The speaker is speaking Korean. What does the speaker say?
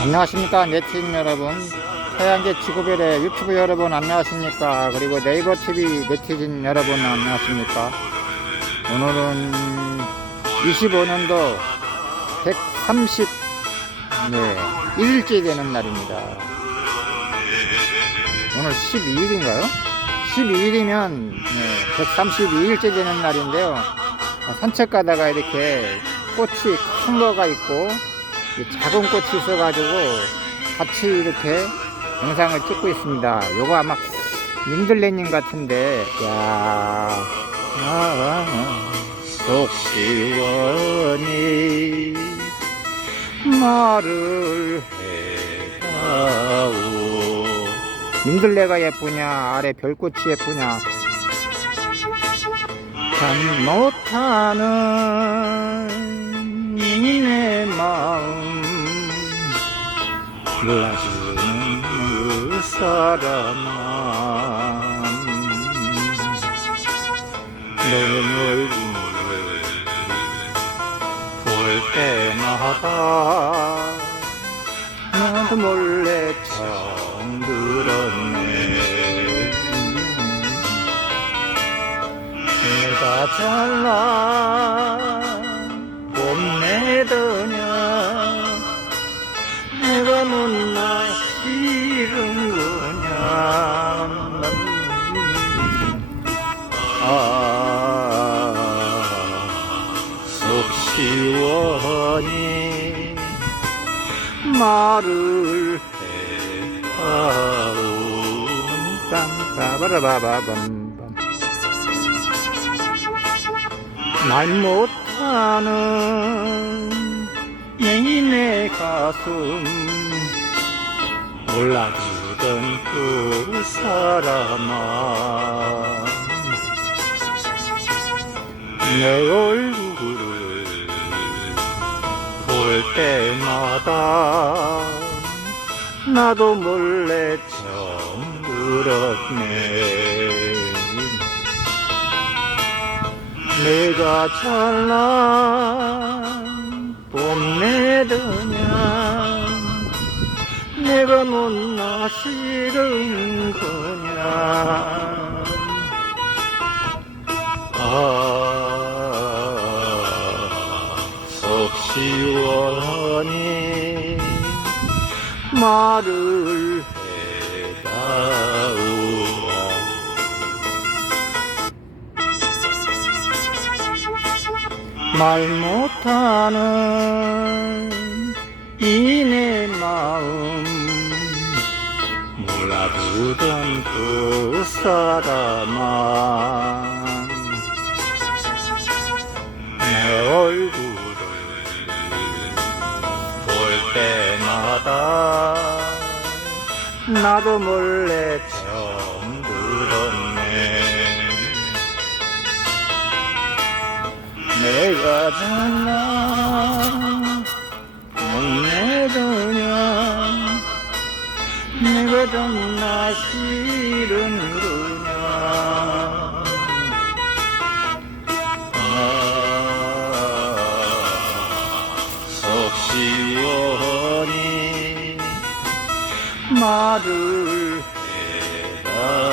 안녕하십니까 네티즌 여러분. 태양계 지구별의 유튜브 여러분 안녕하십니까? 그리고 네이버 TV 네티즌 여러분 안녕하십니까? 오늘은 25년도 130 네, 1일째 되는 날입니다. 오늘 12일인가요? 12일이면 네, 132일째 되는 날인데요. 산책 가다가 이렇게 꽃이 큰 거가 있고 이 작은 꽃이 있어가지고 같이 이렇게 영상을 찍고 있습니다. 요거 아마 민들레님 같은데, 야, 아, 아, 아. 속시원히 말을 해다오. 민들레가 예쁘냐, 아래 별꽃이 예쁘냐. 참 못하는 내 마음 몰라주는 그 사람아 내 얼굴을 볼 때마다 나도 몰래 정들었네. 내가 잘나 봄내더 원히 말을 해다오 빰빠바라바바밤밤 말 못하는 내내 가슴 몰라주던 그 사람아 내 얼굴 때마다 나도 몰래 정들었네. 내가 잘난 봄내더냐? 내가 못나 싫은 거냐? 아 속 시원히 말을 해다오 말 못하는 이내 마음 몰라주던 그 사람아. 내 얼굴 나도 몰래 정들었네. 내가 잘나 못내더냐? 내가 정나 싫은 거 말을 예. 아,